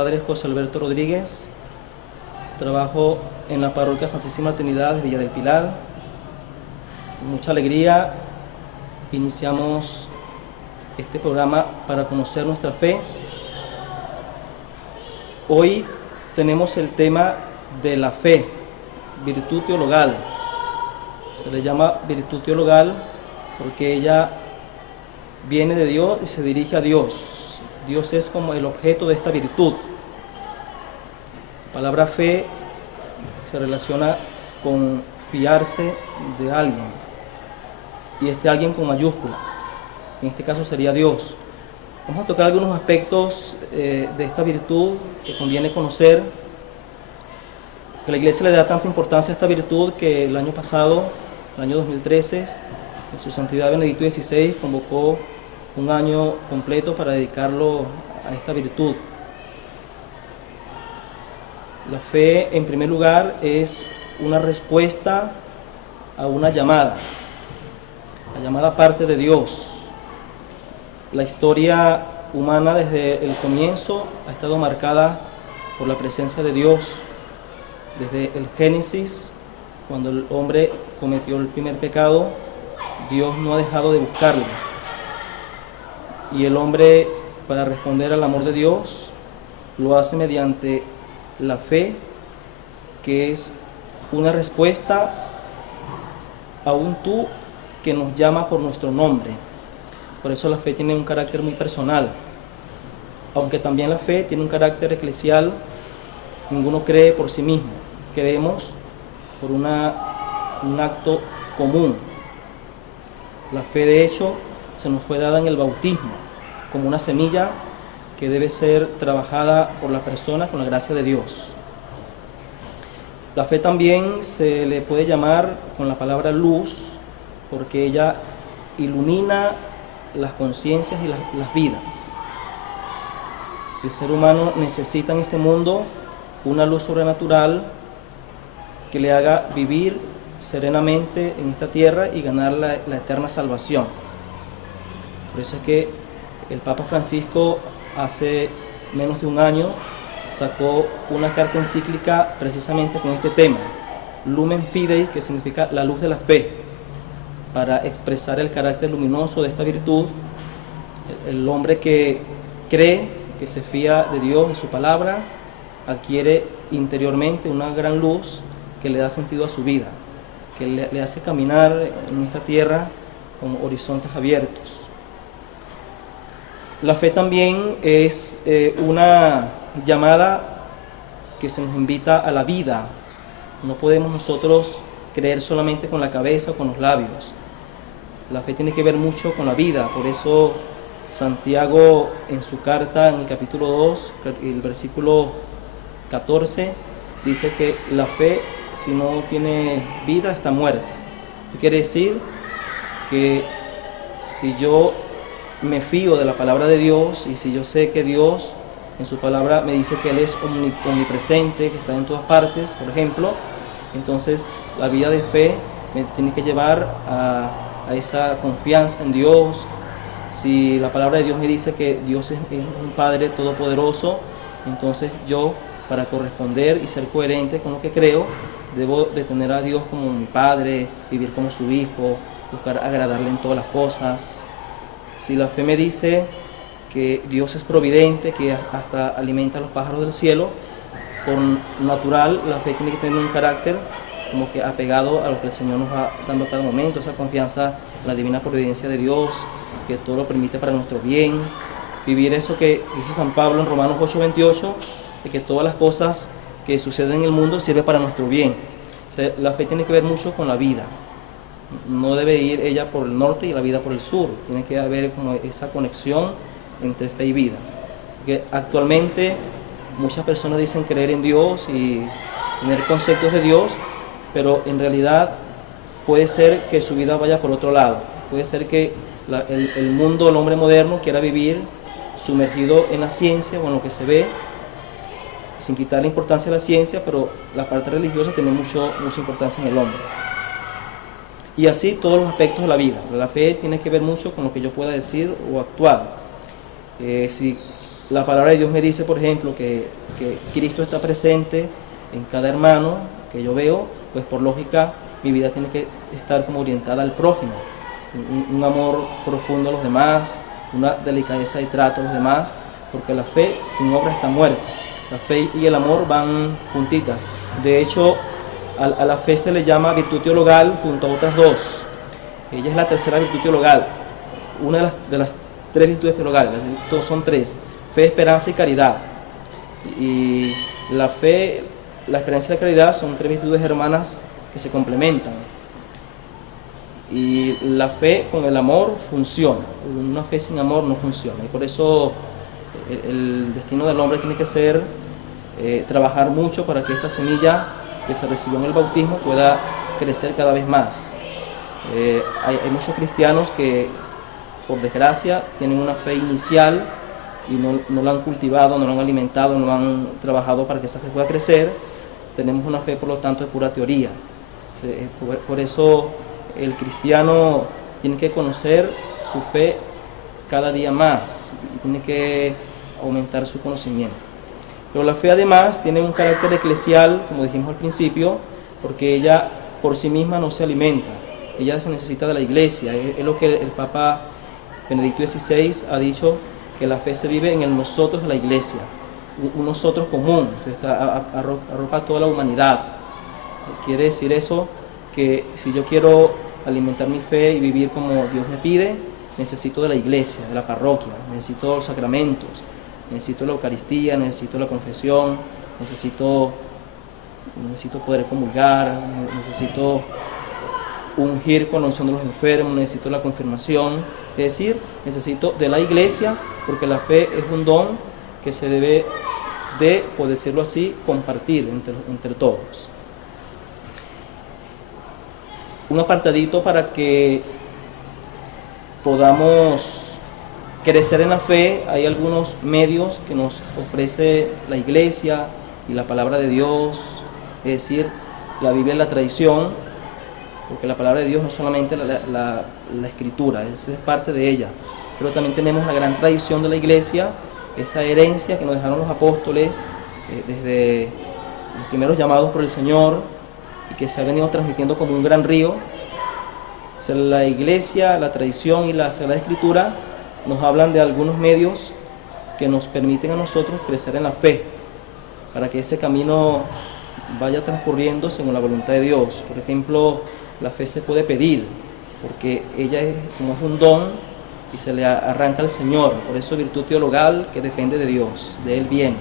padre José Alberto Rodríguez, trabajo en la parroquia Santísima Trinidad de Villa del Pilar. Con mucha alegría iniciamos este programa para conocer nuestra fe. Hoy tenemos el tema de la fe, virtud teologal. Se le llama virtud teologal porque ella viene de Dios y se dirige a Dios. Dios es como el objeto de esta virtud. La palabra fe se relaciona con fiarse de alguien, y este alguien con mayúscula. En este caso sería Dios. Vamos a tocar algunos aspectos de esta virtud que conviene conocer. Que la Iglesia le da tanta importancia a esta virtud que el año pasado, el año 2013, en su Santidad Benedicto XVI convocó un año completo para dedicarlo a esta virtud. La fe, en primer lugar, es una respuesta a una llamada. La llamada parte de Dios. La historia humana desde el comienzo ha estado marcada por la presencia de Dios. Desde el Génesis, cuando el hombre cometió el primer pecado, Dios no ha dejado de buscarlo. Y el hombre, para responder al amor de Dios, lo hace mediante la fe, que es una respuesta a un tú que nos llama por nuestro nombre. Por eso la fe tiene un carácter muy personal. Aunque también la fe tiene un carácter eclesial, ninguno cree por sí mismo. Creemos por un acto común. La fe, de hecho, se nos fue dada en el bautismo, como una semilla que debe ser trabajada por la persona con la gracia de Dios. La fe también se le puede llamar con la palabra luz, porque ella ilumina las conciencias y las vidas. El ser humano necesita en este mundo una luz sobrenatural que le haga vivir serenamente en esta tierra y ganar la eterna salvación. Por eso es que el Papa Francisco hace menos de un año sacó una carta encíclica precisamente con este tema, Lumen Fidei, que significa la luz de la fe, para expresar el carácter luminoso de esta virtud. El hombre que cree, que se fía de Dios y su palabra, adquiere interiormente una gran luz que le da sentido a su vida, que le hace caminar en esta tierra con horizontes abiertos. La fe también es una llamada que se nos invita a la vida. No podemos nosotros creer solamente con la cabeza o con los labios. La fe tiene que ver mucho con la vida. Por eso Santiago, en su carta, en el capítulo 2, el versículo 14, dice que la fe, si no tiene vida, está muerta. Quiere decir que si yo me fío de la palabra de Dios, y si yo sé que Dios en su palabra me dice que Él es omnipresente, que está en todas partes, por ejemplo, entonces la vida de fe me tiene que llevar a esa confianza en Dios. Si la palabra de Dios me dice que Dios es un Padre todopoderoso, entonces yo, para corresponder y ser coherente con lo que creo, debo de tener a Dios como mi Padre, vivir como su Hijo, buscar agradarle en todas las cosas. Si la fe me dice que Dios es providente, que hasta alimenta a los pájaros del cielo, por natural la fe tiene que tener un carácter como que apegado a lo que el Señor nos va dando a cada momento, esa confianza en la divina providencia de Dios, que todo lo permite para nuestro bien. Vivir eso que dice San Pablo en Romanos 8:28, de que todas las cosas que suceden en el mundo sirven para nuestro bien. O sea, la fe tiene que ver mucho con la vida. No debe ir ella por el norte y la vida por el sur. Tiene que haber como esa conexión entre fe y vida. Porque actualmente muchas personas dicen creer en Dios y tener conceptos de Dios, pero en realidad puede ser que su vida vaya por otro lado. Puede ser que el mundo, el hombre moderno, quiera vivir sumergido en la ciencia o en lo que se ve, sin quitar la importancia de la ciencia, pero la parte religiosa tiene mucha importancia en el hombre. Y así todos los aspectos de la vida. La fe tiene que ver mucho con lo que yo pueda decir o actuar. Si la palabra de Dios me dice, por ejemplo, que Cristo está presente en cada hermano que yo veo, pues por lógica mi vida tiene que estar como orientada al prójimo, un amor profundo a los demás, una delicadeza de trato a los demás, porque la fe sin obra está muerta. La fe y el amor van juntitas. De hecho, a la fe se le llama virtud teologal junto a otras dos. Ella es la tercera virtud teologal, una de las tres virtudes teologales, son tres: fe, esperanza y caridad. Y la fe, la esperanza y la caridad son tres virtudes hermanas que se complementan. Y la fe con el amor funciona, una fe sin amor no funciona. Y por eso el destino del hombre tiene que ser trabajar mucho para que esta semilla que se recibió en el bautismo pueda crecer cada vez más. Hay muchos cristianos que, por desgracia, tienen una fe inicial y no la han cultivado, no la han alimentado, no han trabajado para que esa fe pueda crecer. Tenemos una fe, por lo tanto, de pura teoría. Por eso el cristiano tiene que conocer su fe cada día más y tiene que aumentar su conocimiento. Pero la fe además tiene un carácter eclesial, como dijimos al principio, porque ella por sí misma no se alimenta, ella se necesita de la iglesia. Es lo que el Papa Benedicto XVI ha dicho, que la fe se vive en el nosotros de la iglesia, un nosotros común, que arropa toda la humanidad. Quiere decir eso, que si yo quiero alimentar mi fe y vivir como Dios me pide, necesito de la iglesia, de la parroquia, necesito los sacramentos, necesito la Eucaristía, necesito la confesión, necesito poder comulgar, necesito ungir con la unción de los enfermos, necesito la confirmación, es decir, necesito de la iglesia, porque la fe es un don que se debe de, por decirlo así, compartir entre todos. Un apartadito para que podamos crecer en la fe: hay algunos medios que nos ofrece la iglesia y la palabra de Dios, es decir, la Biblia y la tradición, porque la palabra de Dios no es solamente la escritura, esa es parte de ella, pero también tenemos la gran tradición de la iglesia, esa herencia que nos dejaron los apóstoles desde los primeros llamados por el Señor, y que se ha venido transmitiendo como un gran río. O sea, la iglesia, la tradición y la Sagrada Escritura nos hablan de algunos medios que nos permiten a nosotros crecer en la fe, para que ese camino vaya transcurriendo según la voluntad de Dios. Por ejemplo, la fe se puede pedir, porque ella como es un don y se le arranca al Señor, por eso virtud teologal, que depende de Dios, de Él viene.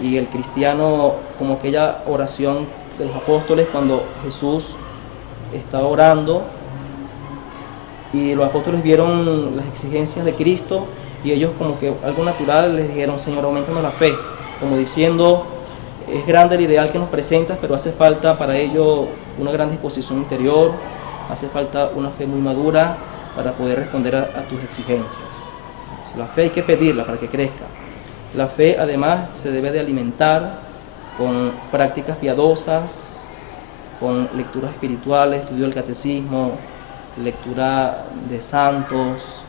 Y el cristiano, como aquella oración de los apóstoles cuando Jesús estaba orando y los apóstoles vieron las exigencias de Cristo, y ellos, como que algo natural, les dijeron: Señor, aumentanos la fe, como diciendo: es grande el ideal que nos presentas, pero hace falta para ello una gran disposición interior, hace falta una fe muy madura para poder responder a tus exigencias. La fe hay que pedirla para que crezca. La fe además se debe de alimentar con prácticas piadosas, con lecturas espirituales, estudio del catecismo, lectura de santos,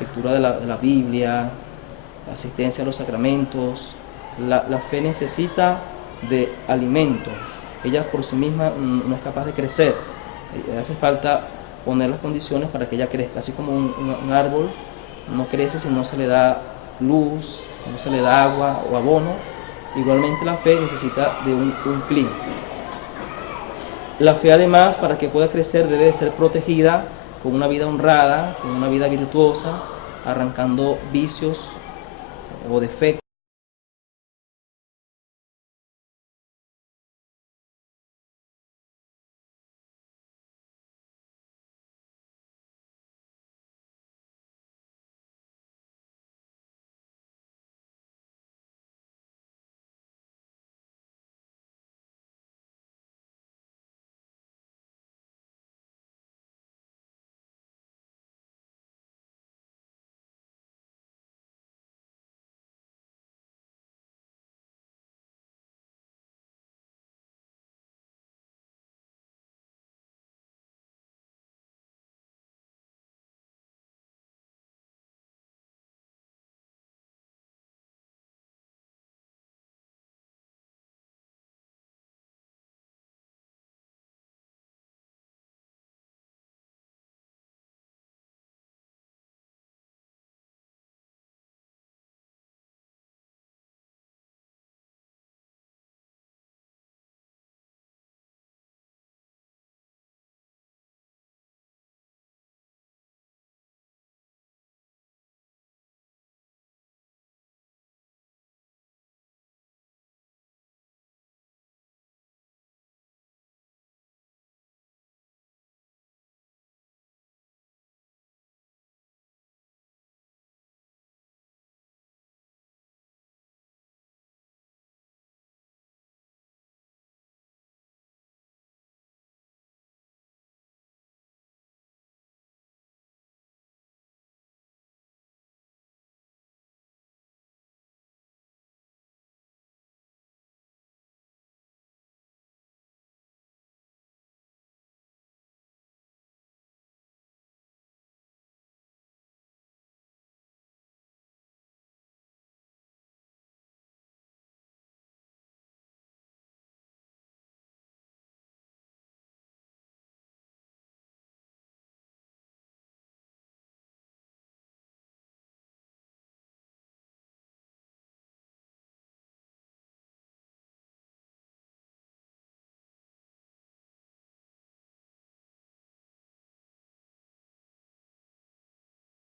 lectura de la Biblia, asistencia a los sacramentos. La fe necesita de alimento, ella por sí misma no es capaz de crecer, hace falta poner las condiciones para que ella crezca, así como un árbol no crece si no se le da luz, si no se le da agua o abono. Igualmente la fe necesita de un clima. La fe además, para que pueda crecer, debe de ser protegida con una vida honrada, con una vida virtuosa, arrancando vicios o defectos